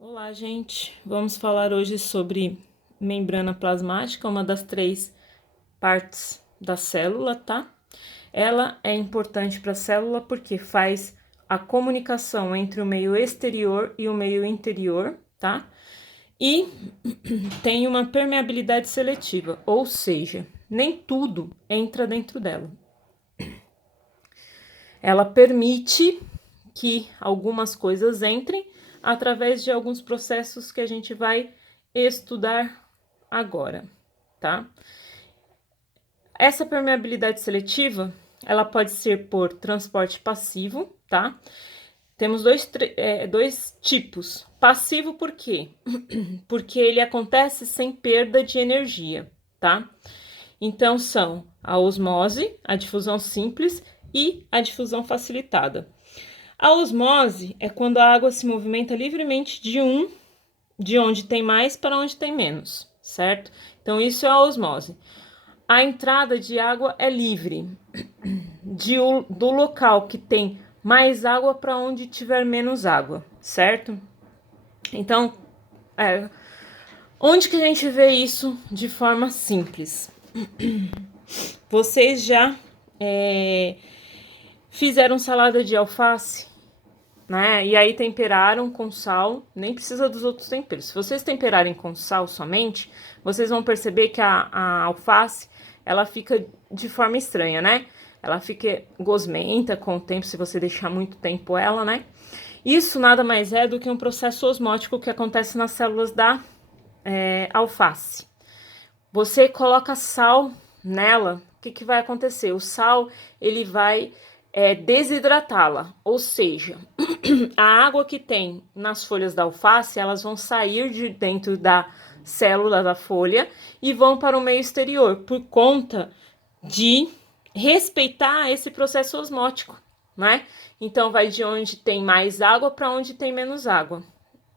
Olá, gente. Vamos falar hoje sobre membrana plasmática, uma das três partes da célula, tá? Ela é importante para a célula porque faz a comunicação entre o meio exterior e o meio interior, tá? E tem uma permeabilidade seletiva, ou seja, nem tudo entra dentro dela. Ela permite que algumas coisas entrem através de alguns processos que a gente vai estudar agora, tá? Essa permeabilidade seletiva, ela pode ser por transporte passivo, tá? Temos dois tipos. Passivo por quê? Porque ele acontece sem perda de energia, tá? Então, são a osmose, a difusão simples e a difusão facilitada. A osmose é quando a água se movimenta livremente de onde tem mais para onde tem menos, certo? Então, isso é a osmose. A entrada de água é livre do local que tem mais água para onde tiver menos água, certo? Então, onde que a gente vê isso de forma simples? Vocês já fizeram salada de alface, né? E aí temperaram com sal, nem precisa dos outros temperos. Se vocês temperarem com sal somente, vocês vão perceber que a alface, ela fica de forma estranha, né? Ela fica gosmenta com o tempo, se você deixar muito tempo ela, né? Isso nada mais é do que um processo osmótico que acontece nas células da alface. Você coloca sal nela, o que vai acontecer? O sal, ele vai desidratá-la, ou seja, a água que tem nas folhas da alface, elas vão sair de dentro da célula da folha e vão para o meio exterior, por conta de respeitar esse processo osmótico, né? Então, vai de onde tem mais água para onde tem menos água.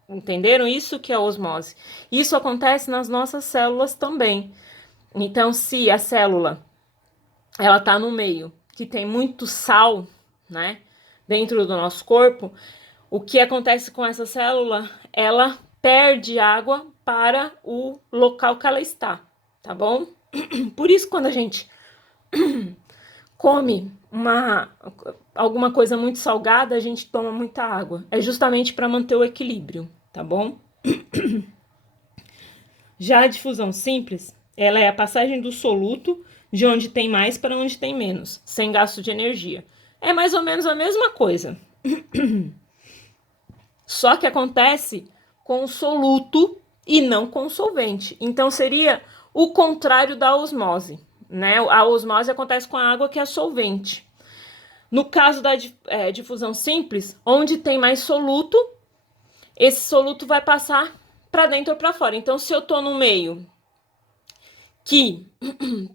Entenderam? Isso que é osmose. Isso acontece nas nossas células também. Então, se a célula ela tá no meio que tem muito sal, né, dentro do nosso corpo, o que acontece com essa célula? Ela perde água para o local que ela está, tá bom? Por isso, quando a gente come alguma coisa muito salgada, a gente toma muita água. É justamente para manter o equilíbrio, tá bom? Já a difusão simples, ela é a passagem do soluto de onde tem mais para onde tem menos, sem gasto de energia. É mais ou menos a mesma coisa. Só que acontece com o soluto e não com o solvente. Então seria o contrário da osmose, né? A osmose acontece com a água que é solvente. No caso da difusão simples, onde tem mais soluto, esse soluto vai passar para dentro ou para fora. Então, se eu estou no meio que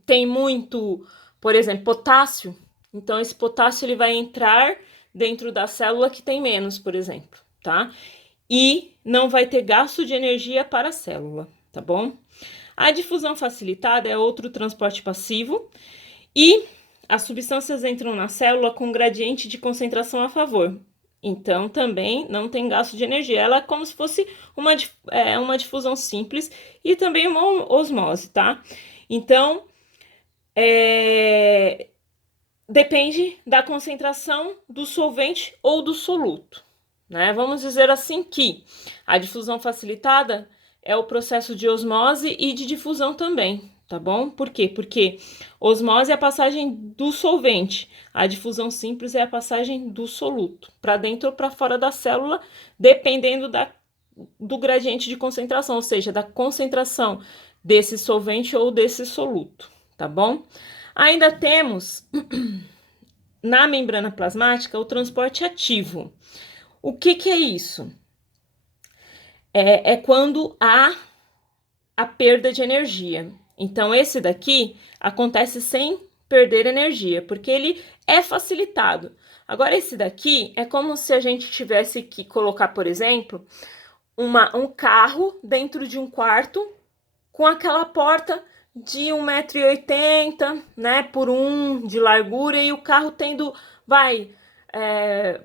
tem muito, por exemplo, potássio, então esse potássio ele vai entrar dentro da célula que tem menos, por exemplo, tá? E não vai ter gasto de energia para a célula, tá bom? A difusão facilitada é outro transporte passivo e as substâncias entram na célula com gradiente de concentração a favor. Então, também não tem gasto de energia. Ela é como se fosse uma difusão simples e também uma osmose, tá? Então, depende da concentração do solvente ou do soluto, né? Vamos dizer assim que a difusão facilitada é o processo de osmose e de difusão também, tá bom? Por quê? Porque osmose é a passagem do solvente, a difusão simples é a passagem do soluto, para dentro ou para fora da célula, dependendo do gradiente de concentração, ou seja, da concentração desse solvente ou desse soluto, tá bom? Ainda temos na membrana plasmática o transporte ativo. O que é isso? É quando há a perda de energia. Então, esse daqui acontece sem perder energia, porque ele é facilitado. Agora, esse daqui é como se a gente tivesse que colocar, por exemplo, um carro dentro de um quarto com aquela porta de 1,80 m, né, por 1 de largura, e o carro tendo,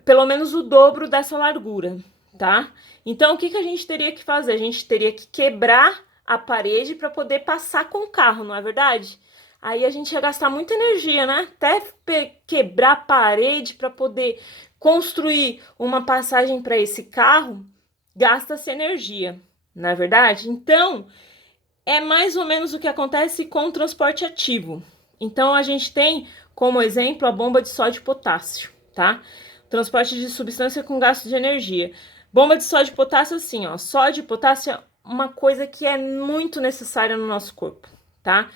pelo menos o dobro dessa largura, tá? Então, o que a gente teria que fazer? A gente teria que quebrar a parede para poder passar com o carro, não é verdade? Aí a gente ia gastar muita energia, né? Até quebrar a parede para poder construir uma passagem para esse carro, gasta-se energia, não é verdade? Então, é mais ou menos o que acontece com o transporte ativo. Então, a gente tem como exemplo a bomba de sódio e potássio, tá? Transporte de substância com gasto de energia. Bomba de sódio e potássio, assim, ó. Sódio e potássio é uma coisa que é muito necessária no nosso corpo, tá?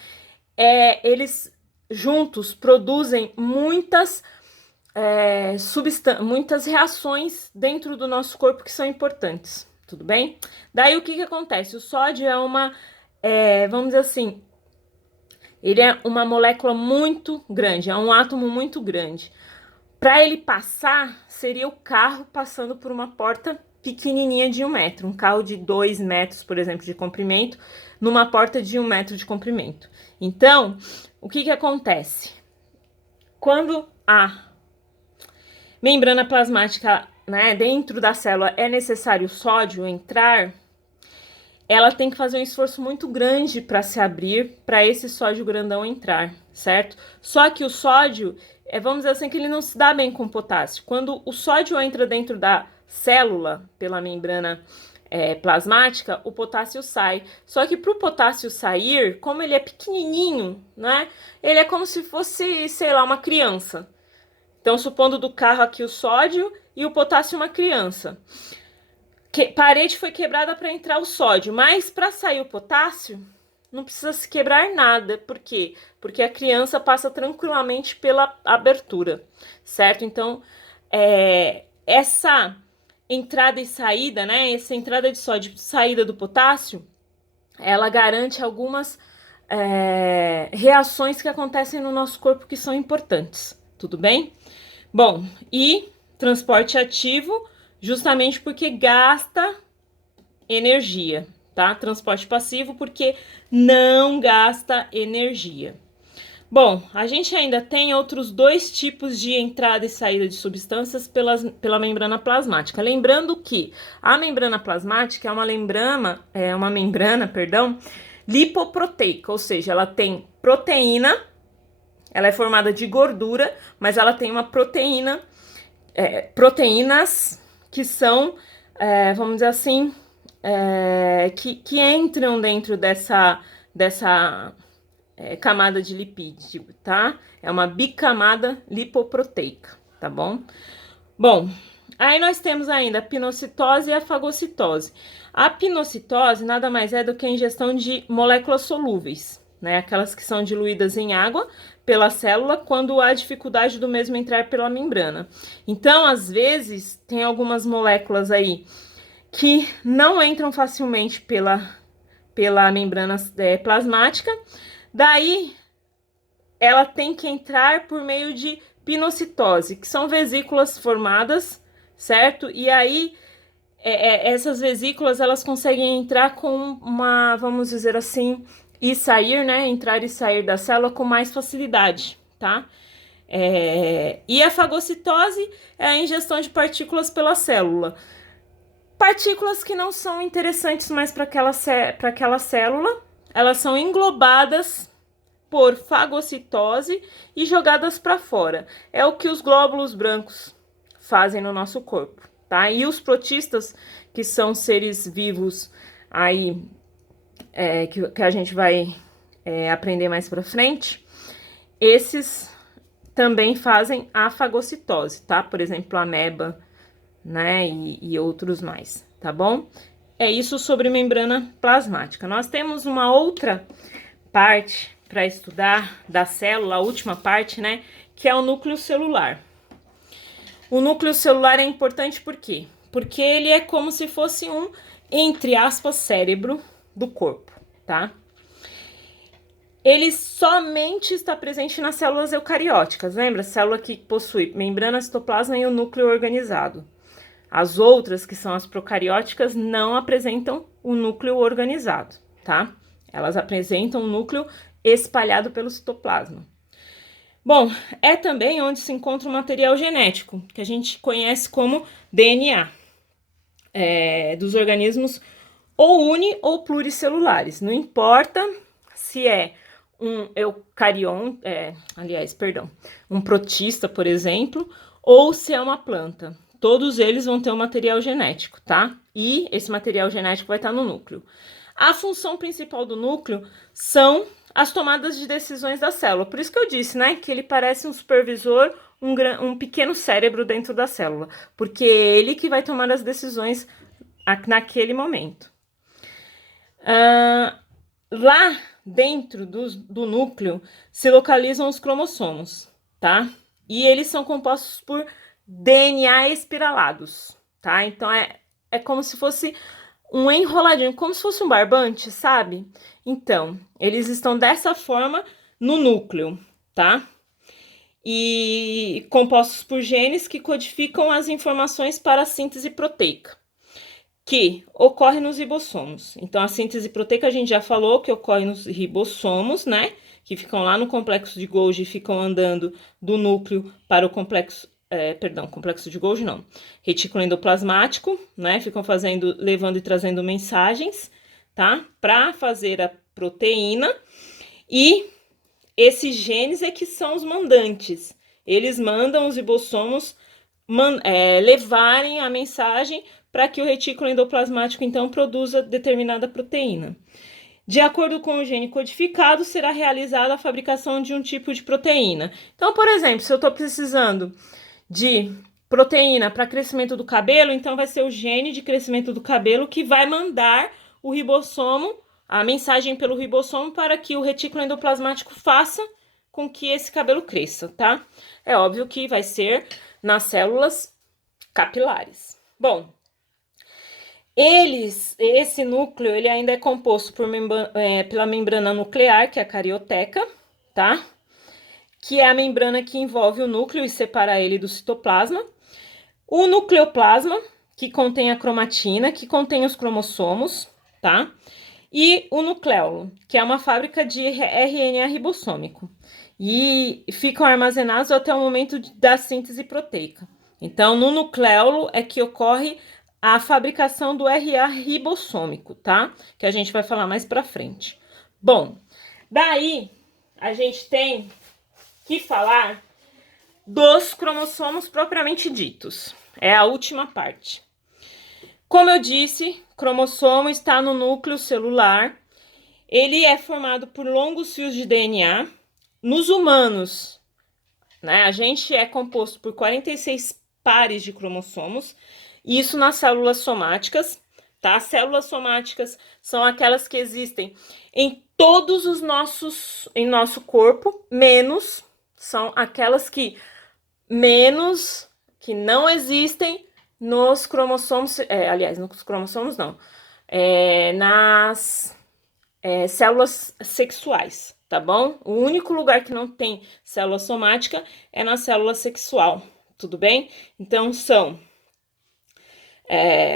Eles juntos produzem muitas muitas reações dentro do nosso corpo que são importantes, tudo bem? Daí o que acontece? O sódio é vamos dizer assim, ele é uma molécula muito grande, é um átomo muito grande. Para ele passar, seria o carro passando por uma porta pequenininha de 1 metro. Um carro de 2 metros, por exemplo, de comprimento, numa porta de 1 metro de comprimento. Então, o que acontece? Quando a membrana plasmática, né, dentro da célula é necessário o sódio entrar, ela tem que fazer um esforço muito grande para se abrir, para esse sódio grandão entrar, certo? Só que o sódio, vamos dizer assim, que ele não se dá bem com o potássio. Quando o sódio entra dentro da célula pela membrana plasmática, o potássio sai. Só que para o potássio sair, como ele é pequenininho, né? Ele é como se fosse, sei lá, uma criança. Então, supondo do carro aqui o sódio e o potássio uma criança. Parede foi quebrada para entrar o sódio, mas para sair o potássio, não precisa se quebrar nada. Por quê? Porque a criança passa tranquilamente pela abertura, certo? Então, essa entrada e saída, né? Essa entrada de sódio e saída do potássio, ela garante algumas reações que acontecem no nosso corpo que são importantes, tudo bem? Bom, e transporte ativo, justamente porque gasta energia, tá? Transporte passivo porque não gasta energia. Bom, a gente ainda tem outros 2 tipos de entrada e saída de substâncias pela membrana plasmática. Lembrando que a membrana plasmática é uma membrana, perdão, lipoproteica, ou seja, ela tem proteína, ela é formada de gordura, mas ela tem uma proteínas que são, vamos dizer assim, que entram dentro dessa camada de lipídio, tá? É uma bicamada lipoproteica, tá bom? Bom, aí nós temos ainda a pinocitose e a fagocitose. A pinocitose nada mais é do que a ingestão de moléculas solúveis, né? Aquelas que são diluídas em água pela célula quando há dificuldade do mesmo entrar pela membrana. Então, às vezes, tem algumas moléculas aí que não entram facilmente pela membrana plasmática, daí ela tem que entrar por meio de pinocitose, que são vesículas formadas, certo? E aí essas vesículas elas conseguem entrar com vamos dizer assim, e sair, né? Entrar e sair da célula com mais facilidade, tá? E a fagocitose é a ingestão de partículas pela célula. Partículas que não são interessantes mais para aquela célula, elas são englobadas por fagocitose e jogadas para fora. É o que os glóbulos brancos fazem no nosso corpo, tá? E os protistas, que são seres vivos aí, que a gente vai aprender mais para frente, esses também fazem a fagocitose, tá? Por exemplo, a ameba, né? E outros mais, tá bom? É isso sobre membrana plasmática. Nós temos uma outra parte para estudar da célula, a última parte, né? Que é o núcleo celular. O núcleo celular é importante por quê? Porque ele é como se fosse um, entre aspas, cérebro do corpo, tá? Ele somente está presente nas células eucarióticas, lembra? Célula que possui membrana, citoplasma e o núcleo organizado. As outras, que são as procarióticas, não apresentam o núcleo organizado, tá? Elas apresentam o núcleo espalhado pelo citoplasma. Bom, é também onde se encontra o material genético, que a gente conhece como DNA. dos organismos ou uni ou pluricelulares. Não importa se é um eucarion, um protista, por exemplo, ou se é uma planta. Todos eles vão ter um material genético, tá? E esse material genético vai estar no núcleo. A função principal do núcleo são as tomadas de decisões da célula. Por isso que eu disse, né, que ele parece um supervisor, um pequeno cérebro dentro da célula, porque é ele que vai tomar as decisões naquele momento. Lá dentro do núcleo se localizam os cromossomos, tá? E eles são compostos por DNA espiralados, tá? Então é como se fosse um enroladinho, como se fosse um barbante, sabe? Então, eles estão dessa forma no núcleo, tá? E compostos por genes que codificam as informações para a síntese proteica, que ocorre nos ribossomos. Então, a síntese proteica a gente já falou que ocorre nos ribossomos, né? Que ficam lá no complexo de Golgi e ficam andando do núcleo para o complexo de Golgi não, retículo endoplasmático, né? Ficam levando e trazendo mensagens, tá? Para fazer a proteína. E esses genes é que são os mandantes. Eles mandam os ribossomos levarem a mensagem para que o retículo endoplasmático, então, produza determinada proteína. De acordo com o gene codificado, será realizada a fabricação de um tipo de proteína. Então, por exemplo, se eu estou precisando de proteína para crescimento do cabelo, então vai ser o gene de crescimento do cabelo que vai mandar o ribossomo, a mensagem pelo ribossomo para que o retículo endoplasmático faça com que esse cabelo cresça, tá? É óbvio que vai ser nas células capilares. Bom, esse núcleo, ele ainda é composto pela membrana nuclear, que é a carioteca, tá? Que é a membrana que envolve o núcleo e separa ele do citoplasma. O nucleoplasma, que contém a cromatina, que contém os cromossomos, tá? E o nucleolo, que é uma fábrica de RNA ribossômico. E ficam armazenados até o momento da síntese proteica. Então, no nucleolo é que ocorre a fabricação do RNA ribossômico, tá? Que a gente vai falar mais pra frente. Bom, daí a gente tem que falar dos cromossomos propriamente ditos. É a última parte. Como eu disse, cromossomo está no núcleo celular. Ele é formado por longos fios de DNA. Nos humanos, né, a gente é composto por 46 pares de cromossomos. Isso nas células somáticas, tá? As células somáticas são aquelas que existem em todos os em nosso corpo, menos são aquelas que não existem nos cromossomos, nos cromossomos não, nas células sexuais, tá bom? O único lugar que não tem célula somática é na célula sexual, tudo bem? Então são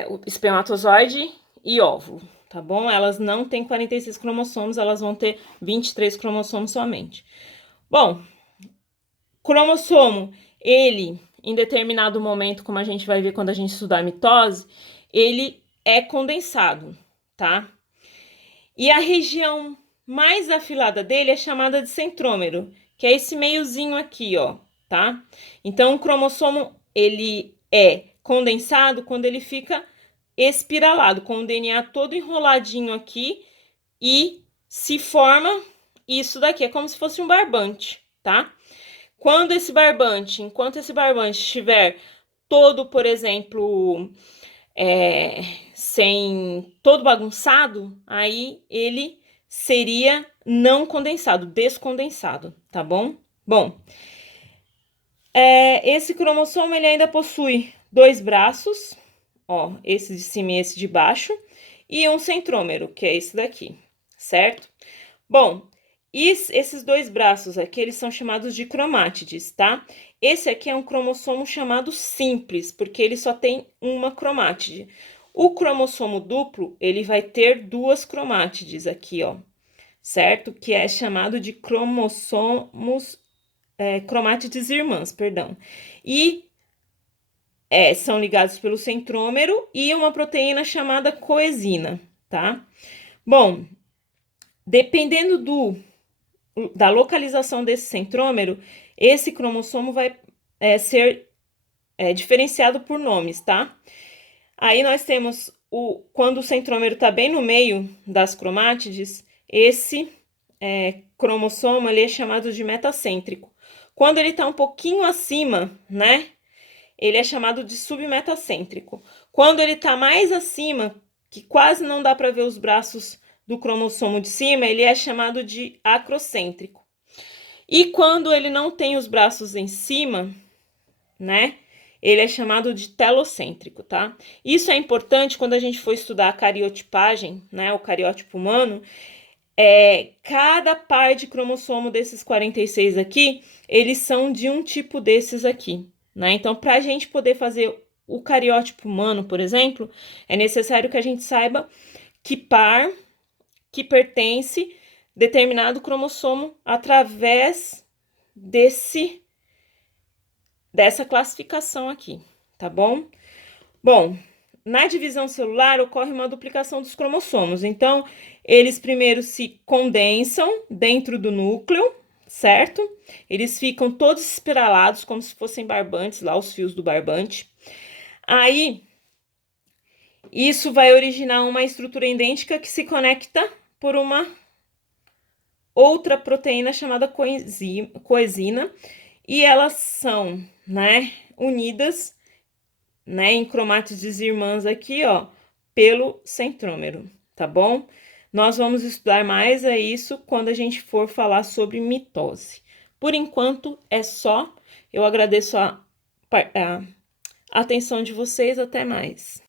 o espermatozoide e óvulo, tá bom? Elas não têm 46 cromossomos, elas vão ter 23 cromossomos somente. Bom, cromossomo, ele, em determinado momento, como a gente vai ver quando a gente estudar a mitose, ele é condensado, tá? E a região mais afilada dele é chamada de centrômero, que é esse meiozinho aqui, ó, tá? Então, o cromossomo, ele é condensado quando ele fica espiralado, com o DNA todo enroladinho aqui e se forma isso daqui, é como se fosse um barbante, tá? Enquanto esse barbante estiver todo, por exemplo, todo bagunçado, aí ele seria não condensado, descondensado, tá bom? Bom, esse cromossomo ele ainda possui 2 braços, ó, esse de cima e esse de baixo, e um centrômero, que é esse daqui, certo? Bom, esses 2 braços aqui, eles são chamados de cromátides, tá? Esse aqui é um cromossomo chamado simples, porque ele só tem uma cromátide. O cromossomo duplo, ele vai ter 2 cromátides aqui, ó, certo? Que é chamado de cromátides irmãs, perdão. E são ligados pelo centrômero e uma proteína chamada coenzima, tá? Bom, dependendo da localização desse centrômero, esse cromossomo vai ser diferenciado por nomes, tá? Aí nós temos quando o centrômero está bem no meio das cromátides, esse cromossomo ele é chamado de metacêntrico. Quando ele está um pouquinho acima, né? Ele é chamado de submetacêntrico. Quando ele está mais acima, que quase não dá para ver os braços do cromossomo de cima, ele é chamado de acrocêntrico. E quando ele não tem os braços em cima, né? Ele é chamado de telocêntrico, tá? Isso é importante quando a gente for estudar a cariotipagem, né? O cariótipo humano. Cada par de cromossomo desses 46 aqui, eles são de um tipo desses aqui, né? Então, para a gente poder fazer o cariótipo humano, por exemplo, é necessário que a gente saiba que par que pertence determinado cromossomo através dessa classificação aqui, tá bom? Bom, na divisão celular ocorre uma duplicação dos cromossomos. Então, eles primeiro se condensam dentro do núcleo, certo? Eles ficam todos espiralados, como se fossem barbantes, lá os fios do barbante. Aí, isso vai originar uma estrutura idêntica que se conecta por uma outra proteína chamada coenzima, e elas são, né, unidas, né, em cromátides irmãs aqui, ó, pelo centrômero, tá bom? Nós vamos estudar mais isso quando a gente for falar sobre mitose. Por enquanto, é só. Eu agradeço a atenção de vocês. Até mais.